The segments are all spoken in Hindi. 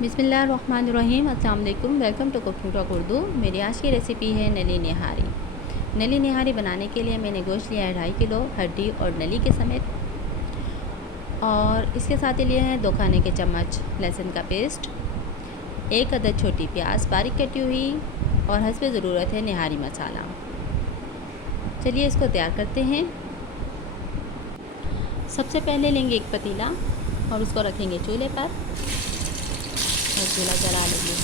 बिस्मिल्लाहिर्रहमानिर्रहीम। अस्सलाम वालेकुम। Welcome to cooking talk Urdu. मेरी आज की रेसिपी है नली निहारी। नली निहारी बनाने के लिए मैंने गोश्त लिया है 2.5 किलो, हड्डी और नली के समेत। और इसके साथ ही लिए हैं 2 खाने के चम्मच लहसुन का पेस्ट, 1 अदद छोटी प्याज बारीक कटी हुई और हस्बे ज़रूरत है निहारी मसाला। चलिए इसको तैयार करते हैं। सबसे पहले लेंगे एक पतीला और उसको रखेंगे चूल्हे पर और चूल्हा जला लेंगे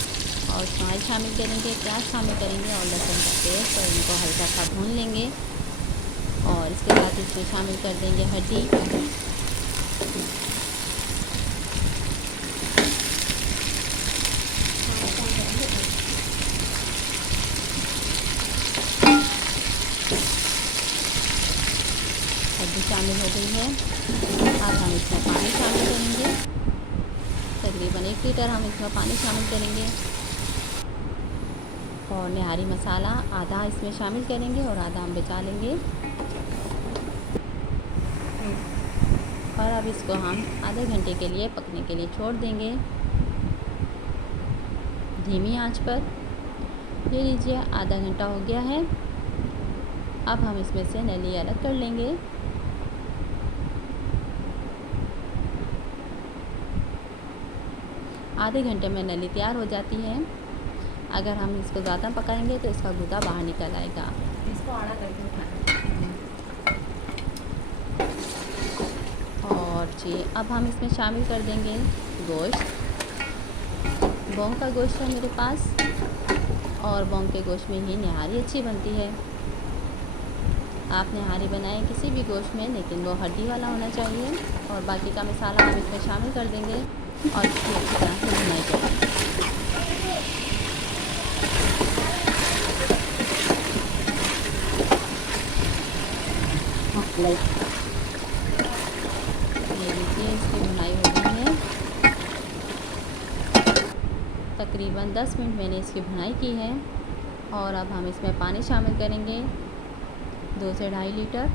और उसमें ऑयल शामिल करेंगे, प्याज शामिल करेंगे और लहसुन का पेस्ट और इनको हल्का सा भून लेंगे। और इसके साथ इसमें शामिल कर देंगे हड्डी, हड्डी शामिल हो गई है। अब हम इसमें पानी शामिल करेंगे, तकरीबन 1 लीटर हम इसमें पानी शामिल करेंगे। और निहारी मसाला आधा इसमें शामिल करेंगे और आधा हम बचा लेंगे। और अब इसको हम आधे घंटे के लिए पकने के लिए छोड़ देंगे धीमी आंच पर। ये लीजिए आधा घंटा हो गया है। अब हम इसमें से नली अलग कर लेंगे। आधे घंटे में नली तैयार हो जाती है। अगर हम इसको ज़्यादा पकाएंगे तो इसका गूदा बाहर निकल आएगा। इसको आड़ा करके उठाना। और जी अब हम इसमें शामिल कर देंगे गोश्त। बॉन्ग का गोश्त है मेरे पास और बॉन्ग के गोश्त में ही निहारी अच्छी बनती है। आप निहारी बनाएं किसी भी गोश्त में, लेकिन वो हड्डी वाला होना चाहिए। और बाकी का मसाला हम इसमें शामिल कर देंगे और इसकी अच्छी तरह से भुनाई करेंगे। ये लीजिए इसकी भुनाई हो गई है। तकरीबन 10 मिनट मैंने इसकी भुनाई की है। और अब हम इसमें पानी शामिल करेंगे 2 से 2.5 लीटर।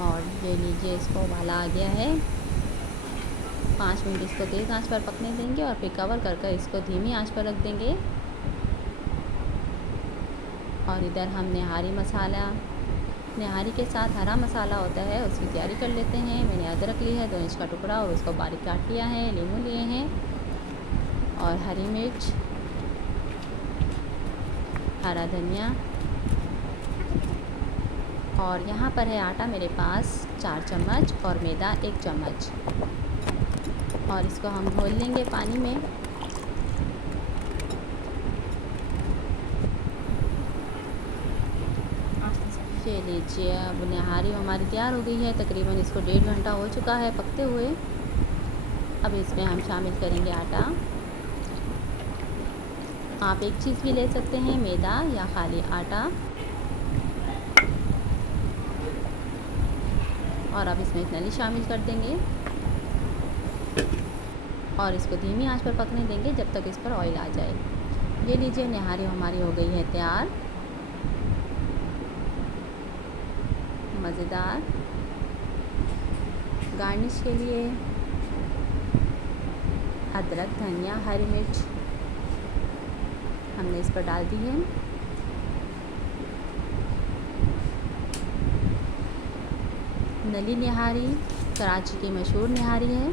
और ले लीजिए इसको उबाला आ गया है। 5 मिनट इसको तेज़ आंच पर पकने देंगे और फिर कवर कर इसको धीमी आंच पर रख देंगे। और इधर हम निहारी मसाला, निहारी के साथ हरा मसाला होता है, उसकी तैयारी कर लेते हैं। मैंने अदरक ली है 2 इंच का टुकड़ा और उसको बारीक काट लिया है। नींबू लिए हैं और हरी मिर्च, हरा धनिया। और यहाँ पर है आटा मेरे पास 4 चम्मच और मैदा 1 चम्मच। और इसको हम घोल लेंगे पानी में। ये लीजिए अब निहारी हमारी तैयार हो गई है। तकरीबन इसको 1.5 घंटा हो चुका है पकते हुए। अब इसमें हम शामिल करेंगे आटा। आप एक चीज़ भी ले सकते हैं, मैदा या खाली आटा। और अब इसमें एक नली शामिल कर देंगे और इसको धीमी आंच पर पकने देंगे जब तक इस पर ऑयल आ जाए। ये लीजिए निहारी हमारी हो गई है तैयार, मज़ेदार। गार्निश के लिए अदरक, धनिया, हरी मिर्च हमने इस पर डाल दी है। नली निहारी कराची की मशहूर निहारी है।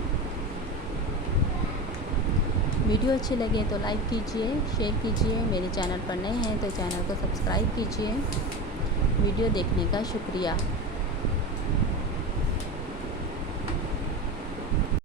वीडियो अच्छी लगे तो लाइक कीजिए, शेयर कीजिए। मेरे चैनल पर नए हैं तो चैनल को सब्सक्राइब कीजिए। वीडियो देखने का शुक्रिया।